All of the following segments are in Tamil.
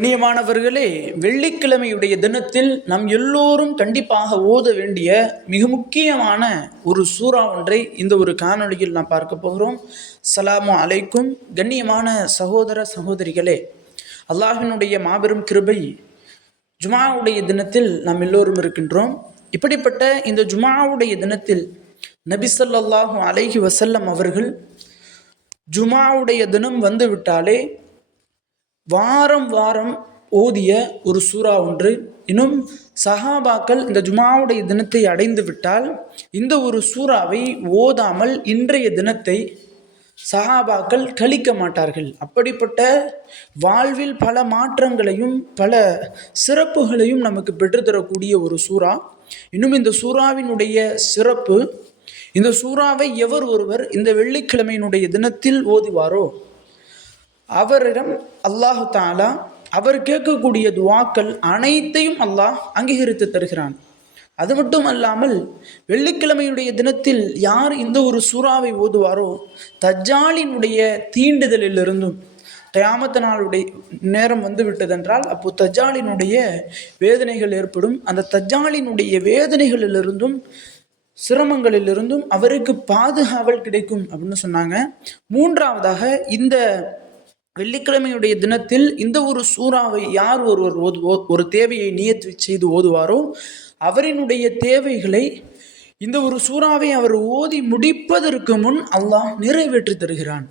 கண்ணியமானவர்களே, வெள்ளிக்கிழமையுடைய தினத்தில் நம் எல்லோரும் கண்டிப்பாக ஓத வேண்டிய மிக முக்கியமான ஒரு சூறா ஒன்றை இந்த ஒரு காணொளியில் நாம் பார்க்க போகிறோம். அஸ்ஸலாமு அலைக்கும். கண்ணியமான சகோதர சகோதரிகளே, அல்லாஹ்வினுடைய மாபெரும் கிருபை, ஜுமாவுடைய தினத்தில் நாம் எல்லோரும் இருக்கின்றோம். இப்படிப்பட்ட இந்த ஜுமாவுடைய தினத்தில் நபி ஸல்லல்லாஹு அலைஹி வஸல்லம் அவர்கள் ஜுமாவுடைய தினம் வந்துவிட்டாலே வாரம் வாரம் ஓதிய ஒரு சூறா ஒன்று. இன்னும் சஹாபாக்கள் இந்த ஜுமாவுடைய தினத்தை அடைந்து விட்டால் இந்த ஒரு சூறாவை ஓதாமல் இன்றைய தினத்தை சஹாபாக்கள் கழிக்க மாட்டார்கள். அப்படிப்பட்ட வாழ்வில் பல மாற்றங்களையும் பல சிறப்புகளையும் நமக்கு பெற்றுத்தரக்கூடிய ஒரு சூறா. இன்னும் இந்த சூறாவினுடைய சிறப்பு, இந்த சூறாவை எவர் ஒருவர் இந்த வெள்ளிக்கிழமையினுடைய தினத்தில் ஓதுவாரோ அவரிடம் அல்லாஹு தாலா அவர் கேட்கக்கூடிய துவாக்கள் அனைத்தையும் அல்லாஹ் அங்கீகரித்து தருகிறான். அது மட்டும் அல்லாமல் வெள்ளிக்கிழமையுடைய தினத்தில் யார் இந்த ஒரு சூறாவை ஓதுவாரோ தஜ்ஜாலினுடைய தீண்டுதலிலிருந்தும், கியாமத் நாளுடைய நேரம் வந்து விட்டதென்றால் அப்போ தஜ்ஜாலினுடைய வேதனைகள் ஏற்படும். அந்த தஜ்ஜாலினுடைய வேதனைகளிலிருந்தும் சிரமங்களிலிருந்தும் அவருக்கு பாதுகாவல் கிடைக்கும் அப்படின்னு சொன்னாங்க. மூன்றாவதாக, இந்த வெள்ளிக்கிழமையுடைய தினத்தில் இந்த ஒரு சூறாவை யார் ஒருவர் ஒரு தேவையை நியத் செய்து ஓதுவாரோ அவரினுடைய தேவைகளை இந்த ஒரு சூறாவை அவர் ஓதி முடிப்பதற்கு முன் அல்லாஹ் நிறைவேற்றி தருகிறான்.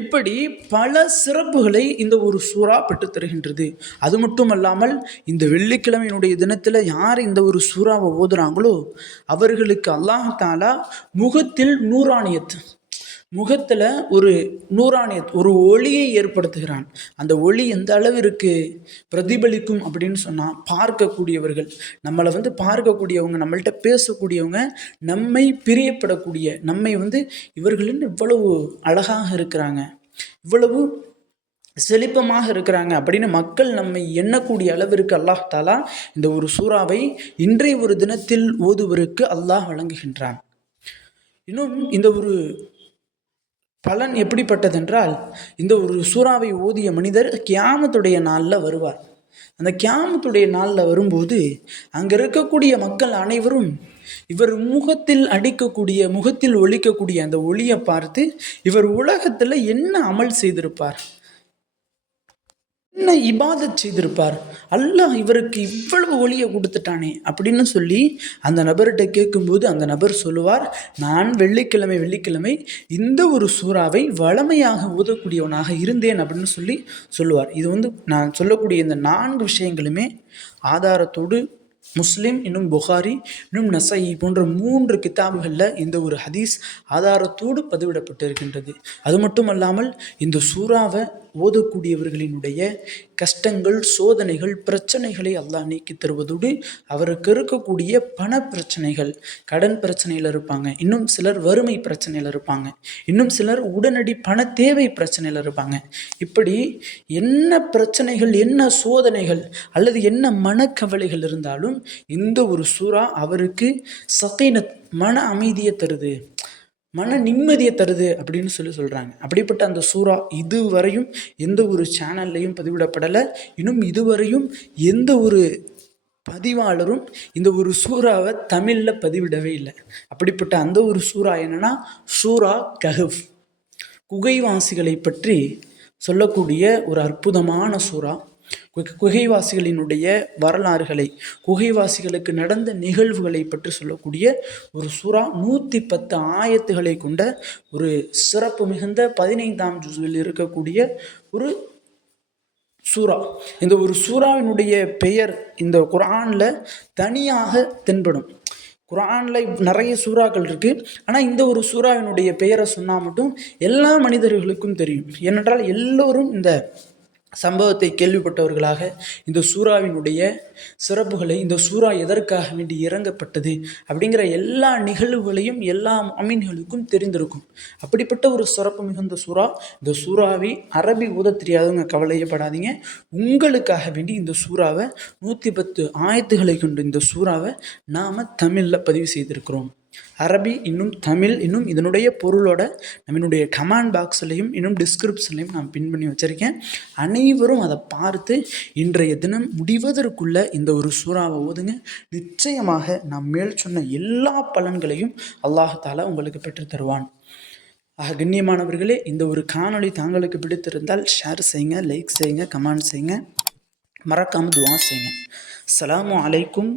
இப்படி பல சிறப்புகளை இந்த ஒரு சூறா பெற்று தருகின்றது. அது மட்டுமல்லாமல் இந்த வெள்ளிக்கிழமையினுடைய தினத்தில் யார் இந்த ஒரு சூறாவை ஓதுறாங்களோ அவர்களுக்கு அல்லாஹ் தாலா முகத்தில் நூறானியத், முகத்தில் ஒரு நூறானியத், ஒரு ஒளியை ஏற்படுத்துகிறான். அந்த ஒளி எந்த அளவிற்கு பிரதிபலிக்கும் அப்படின்னு சொன்னால், பார்க்கக்கூடியவர்கள், நம்மளை பார்க்கக்கூடியவங்க, நம்மள்கிட்ட பேசக்கூடியவங்க, நம்மை பிரியப்படக்கூடிய, நம்மை இவர்களின் இவ்வளவு அழகாக இருக்கிறாங்க, இவ்வளவு செழிப்பமாக இருக்கிறாங்க அப்படின்னு மக்கள் நம்மை எண்ணக்கூடிய அளவிற்கு அல்லாஹ் தாலா இந்த ஒரு சூறாவை இன்றைய ஒரு தினத்தில் ஓதுவருக்கு அல்லாஹ் வழங்குகின்றான். இன்னும் இந்த ஒரு பலன் எப்படிப்பட்டதென்றால், இந்த ஒரு சூறாவை ஓதிய மனிதர் கியாமத்துடைய நாளில் வருவார். அந்த கியாமத்துடைய நாளில் வரும்போது அங்கே இருக்கக்கூடிய மக்கள் அனைவரும் இவர் முகத்தில் அடிக்கக்கூடிய, முகத்தில் ஒலிக்கக்கூடிய அந்த ஒளியை பார்த்து இவர் உலகத்தில் என்ன அமல் செய்திருப்பார், என்ன இபாதத் செய்திருப்பார், அல்லாஹ் இவருக்கு இவ்வளவு ஒளியை கொடுத்துட்டானே அப்படின்னு சொல்லி அந்த நபர்கிட்ட கேட்கும்போது அந்த நபர் சொல்லுவார், நான் வெள்ளிக்கிழமை இந்த ஒரு சூறாவை வளமையாக ஓதக்கூடியவனாக இருந்தேன் அப்படின்னு சொல்லுவார். இது நான் சொல்லக்கூடிய இந்த 4 விஷயங்களுமே ஆதாரத்தோடு முஸ்லிம், இன்னும் புகாரி, இன்னும் நசஈ போன்ற 3 கிதாபுகளில் இந்த ஒரு ஹதீஸ் ஆதாரத்தோடு பதிவிடப்பட்டிருக்கின்றது. அது மட்டும் அல்லாமல் இந்த சூறாவை ஓதக்கூடியவர்களினுடைய கஷ்டங்கள், சோதனைகள், பிரச்சனைகளை அல்லாஹ் நீக்கி தருவதோடு அவருக்கு இருக்கக்கூடிய பண பிரச்சனைகள், கடன் பிரச்சனையில் இருப்பாங்க, இன்னும் சிலர் வறுமை பிரச்சனையில் இருப்பாங்க, இன்னும் சிலர் உடனடி பண தேவை பிரச்சனையில் இருப்பாங்க. இப்படி என்ன பிரச்சனைகள், என்ன சோதனைகள் அல்லது என்ன மனக்கவலைகள் இருந்தாலும் இந்த ஒரு சூறா அவருக்கு சகீனத், மன அமைதியை தருது, மன நிம்மதியை தருது அப்படின்னு சொல்கிறாங்க. அப்படிப்பட்ட அந்த சூறா இதுவரையும் எந்த ஒரு சேனல்லையும் பதிவிடப்படலை. இன்னும் இதுவரையும் எந்த ஒரு பதிவாளரும் இந்த ஒரு சூறாவை தமிழில் பதிவிடவே இல்லை. அப்படிப்பட்ட அந்த ஒரு சூறா என்னன்னா சூரா கஹஃப், குகைவாசிகளை பற்றி சொல்லக்கூடிய ஒரு அற்புதமான சூறா. குகைவாசிகளினுடைய வரலாறுகளை, குகைவாசிகளுக்கு நடந்த நிகழ்வுகளை பற்றி சொல்லக்கூடிய ஒரு சூறா. 110 ஆயத்துகளை கொண்ட ஒரு சிறப்பு மிகுந்த 15ஆம் ஜுஸில் இருக்கக்கூடிய ஒரு சூறா. இந்த ஒரு சூறாவினுடைய பெயர் இந்த குர்ஆனில் தனியாக தென்படும். குர்ஆனில் நிறைய சூறாக்கள் இருக்குது. ஆனால் இந்த ஒரு சூறாவினுடைய பெயரை சொன்னால் மட்டும் எல்லா மனிதர்களுக்கும் தெரியும். ஏனென்றால் எல்லோரும் இந்த சம்பவத்தை கேள்விப்பட்டவர்களாக இந்த சூறாவினுடைய சிறப்புகளை, இந்த சூறா எதற்காக வேண்டி இறங்கப்பட்டது அப்படிங்கிற எல்லா நிகழ்வுகளையும் எல்லா முஃமின்களுக்கும் தெரிந்திருக்கும். அப்படிப்பட்ட ஒரு சிறப்பு மிகுந்த சூறா. இந்த சூறாவை அரபி ஓத தெரியாதவங்க கவலையப்படாதீங்க. உங்களுக்காக வேண்டி இந்த சூறாவை 110 ஆயத்துகளை கொண்டு இந்த சூறாவை நாம் தமிழில் பதிவு செய்திருக்கிறோம். அரபி இன்னும் தமிழ் இன்னும் இதனுடைய பொருளோட நம்மளுடைய கமெண்ட் பாக்ஸ்லையும் இன்னும் டிஸ்கிரிப்ஷன்லையும் நான் பின் பண்ணி வச்சுருக்கேன். அனைவரும் அதை பார்த்து இன்றைய தினம் முடிவதற்குள்ள இந்த ஒரு சூறாவை ஓதுங்க. நிச்சயமாக நாம் மேல் சொன்ன எல்லா பலன்களையும் அல்லாஹ் தஆலா உங்களுக்கு பெற்றுத் தருவான். கண்ணியமானவர்களே, இந்த ஒரு காணொளி தாங்களுக்கு பிடித்திருந்தால் ஷேர் செய்யுங்க, லைக் செய்யுங்க, கமெண்ட் செய்யுங்க, மறக்காமல் துஆ செய்யுங்க. அஸ்ஸலாமு அலைக்கும்